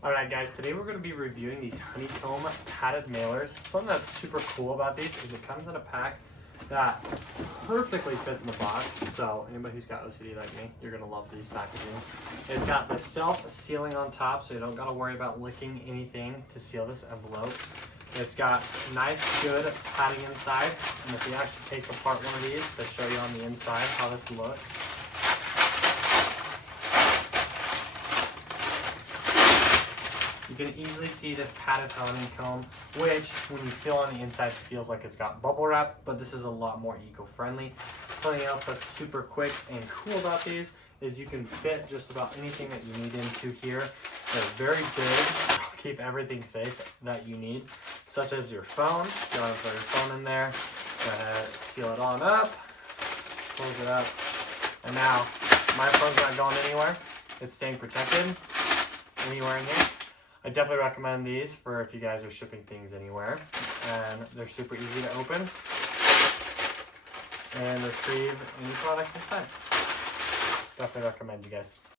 Alright guys, today we're going to be reviewing these Honeycomb padded mailers. Something that's super cool about these is it comes in a pack that perfectly fits in the box. So anybody who's got OCD like me, you're going to love these packaging. It's got the self-sealing on top, so you don't got to worry about licking anything to seal this envelope. It's got nice, good padding inside, and if you actually take apart one of these to show you on the inside how this looks. You can easily see this padded honeycomb, which when you feel on the inside feels like it's got bubble wrap, but this is a lot more eco-friendly. Something else that's super quick and cool about these is you can fit just about anything that you need into here. They're very big, keep everything safe that you need, such as your phone. You want to put your phone in there, go ahead, seal it on up, close it up, and now my phone's not going anywhere. It's staying protected anywhere in here. I definitely recommend these for if you guys are shipping things anywhere. And they're super easy to open and retrieve any products inside. Definitely recommend you guys.